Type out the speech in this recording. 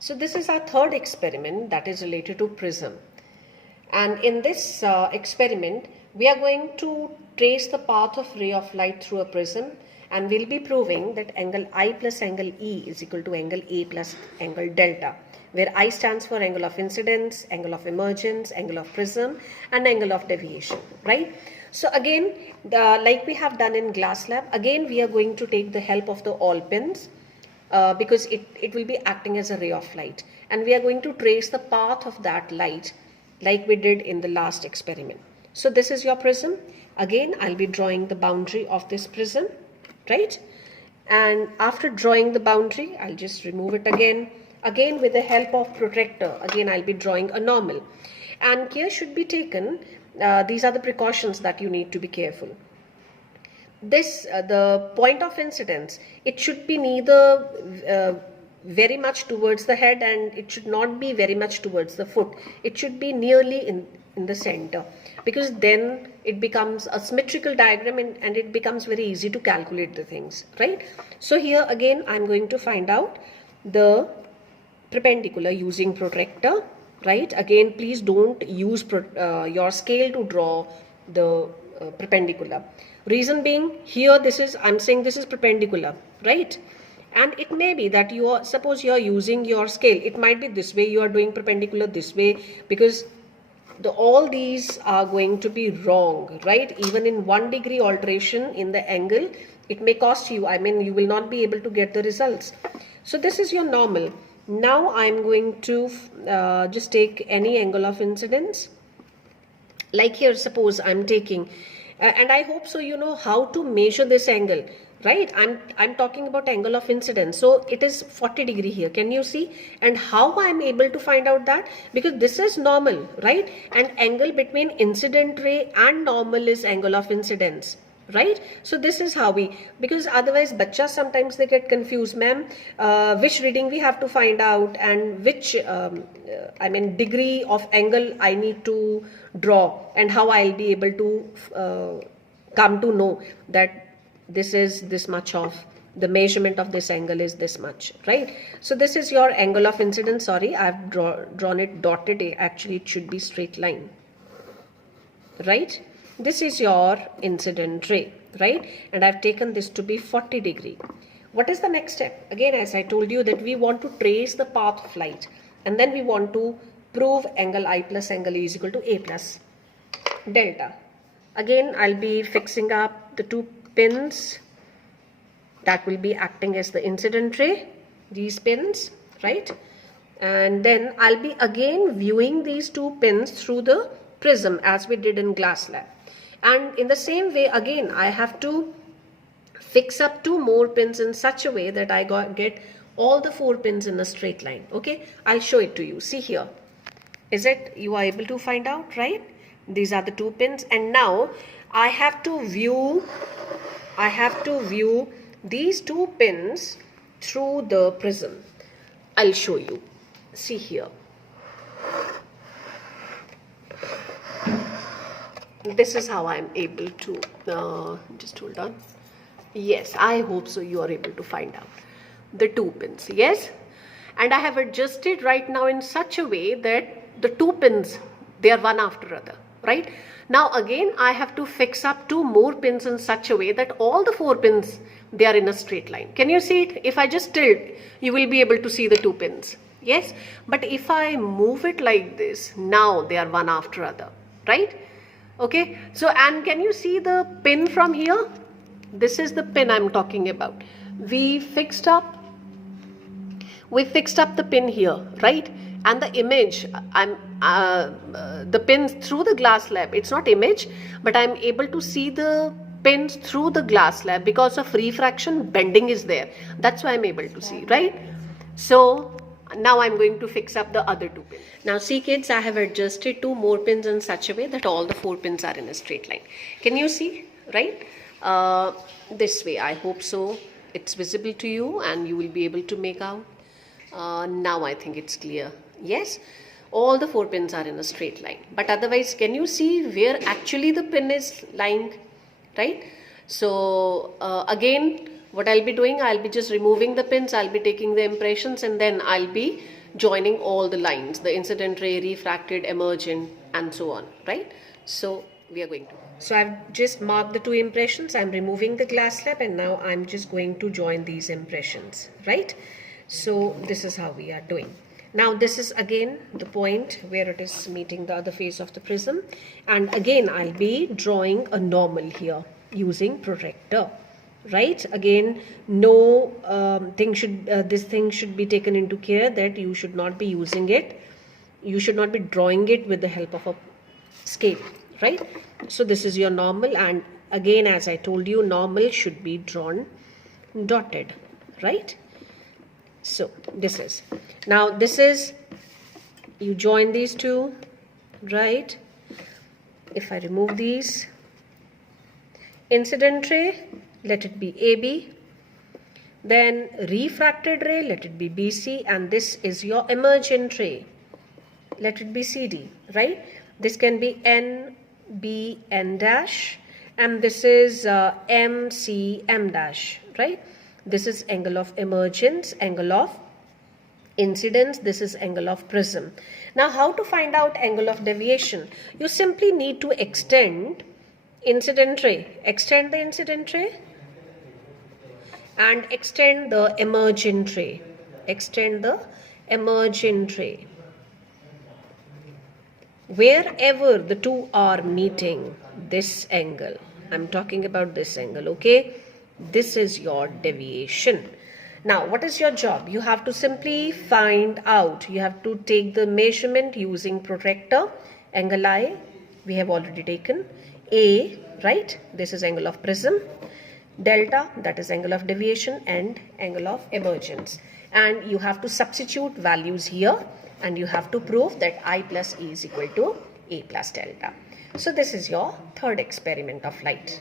So this is our third experiment that is related to prism. And in this experiment, we are going to trace the path of ray of light through a prism, and we'll be proving that angle I plus angle E is equal to angle A plus angle delta, where I stands for angle of incidence, angle of emergence, angle of prism, and angle of deviation, right? So again, like we have done in glass lab, again we are going to take the help of the all pins. Because it will be acting as a ray of light, and we are going to trace the path of that light like we did in the last experiment. So this is your prism. Again, I'll be drawing the boundary of this prism, right? And after drawing the boundary, I'll just remove it again. Again, with the help of protractor, again I'll be drawing a normal. And care should be taken. These are the precautions that you need to be careful. This the point of incidence, it should be neither very much towards the head, and it should not be very much towards the foot. It should be nearly in the center, because then it becomes a symmetrical diagram, and it becomes very easy to calculate the things, right? So here again I'm going to find out the perpendicular using protractor, right? Again, please don't use your scale to draw the perpendicular. Reason being, here I'm saying this is perpendicular, right? And it may be that suppose you are using your scale, it might be this way, you are doing perpendicular this way, because all these are going to be wrong, right? Even in 1 degree alteration in the angle, it may cost you, you will not be able to get the results. So this is your normal. Now I'm going to just take any angle of incidence. Like here, suppose I'm taking, and I hope so you know how to measure this angle, right? I'm talking about angle of incidence. So it is 40 degree here. Can you see? And how I'm able to find out that? Because this is normal, right? And angle between incident ray and normal is angle of incidence, right? So this is how because otherwise bachas sometimes they get confused, ma'am, which reading we have to find out, and which degree of angle I need to draw, and how I'll be able to come to know that this is this much of the measurement of this angle is this much, right? So this is your angle of incidence. Sorry, I've drawn it dotted. Actually it should be straight line, right? This is your incident ray, right? And I've taken this to be 40 degree. What is the next step? Again, as I told you, that we want to trace the path of light, and then we want to prove angle I plus angle E is equal to A plus delta. Again, I'll be fixing up the 2 pins that will be acting as the incident ray, these pins, right? And then I'll be again viewing these 2 pins through the prism as we did in glass lab. And in the same way, again, I have to fix up 2 more pins in such a way that I get all the 4 pins in a straight line. Okay, I'll show it to you. See here. Is it you are able to find out, right? These are the 2 pins, and now I have to view these 2 pins through the prism. I'll show you. See here. This is how I'm able to, just hold on. Yes, I hope so you are able to find out the 2 pins. Yes, and I have adjusted right now in such a way that the 2 pins, they are one after other, right? Now again I have to fix up 2 more pins in such a way that all the 4 pins, they are in a straight line. Can you see it? If I just tilt, you will be able to see the 2 pins. Yes, but if I move it like this, now they are one after other, right? Okay, so and can you see the pin from here? This is the pin I'm talking about. We fixed up the pin here, right? And the image, the pins through the glass slab, it's not image, but I'm able to see the pins through the glass slab because of refraction, bending is there. That's why I'm able to see, right? So now I'm going to fix up the other 2 pins. Now see kids, I have adjusted 2 more pins in such a way that all the 4 pins are in a straight line. Can you see, right? This way, I hope so it's visible to you and you will be able to make out. Now I think it's clear. Yes, all the 4 pins are in a straight line, but otherwise can you see where actually the pin is lying, right? So again, what I'll be doing, I'll be just removing the pins, I'll be taking the impressions, and then I'll be joining all the lines, the incident ray, refracted, emergent, and so on, right? So we are going to. So I've just marked the two impressions. I'm removing the glass slab and now I'm just going to join these impressions, right? So this is how we are doing. Now this is again the point where it is meeting the other face of the prism, and again I'll be drawing a normal here using protractor, right? Again, no this thing should be taken into care that you should not be using it, you should not be drawing it with the help of a scale, right? So this is your normal, and again, as I told you, normal should be drawn dotted, right? So this is, now this is, you join these two, right? If I remove these, incident ray, let it be AB, then refracted ray, let it be BC, and this is your emergent ray, let it be CD, right? This can be N, B, N dash, and this is M, C, M dash, right? This is angle of emergence, angle of incidence, this is angle of prism. Now how to find out angle of deviation? You simply need to extend incident ray, extend the incident ray and extend the emergent ray, extend the emergent ray. Wherever the two are meeting, this angle, I'm talking about this angle, okay? This is your deviation. Now, what is your job? You have to simply find out. You have to take the measurement using protractor. Angle I, we have already taken. A, right? This is angle of prism. Delta, that is angle of deviation, and angle of emergence. And you have to substitute values here, and you have to prove that I plus E is equal to A plus delta. So this is your third experiment of light.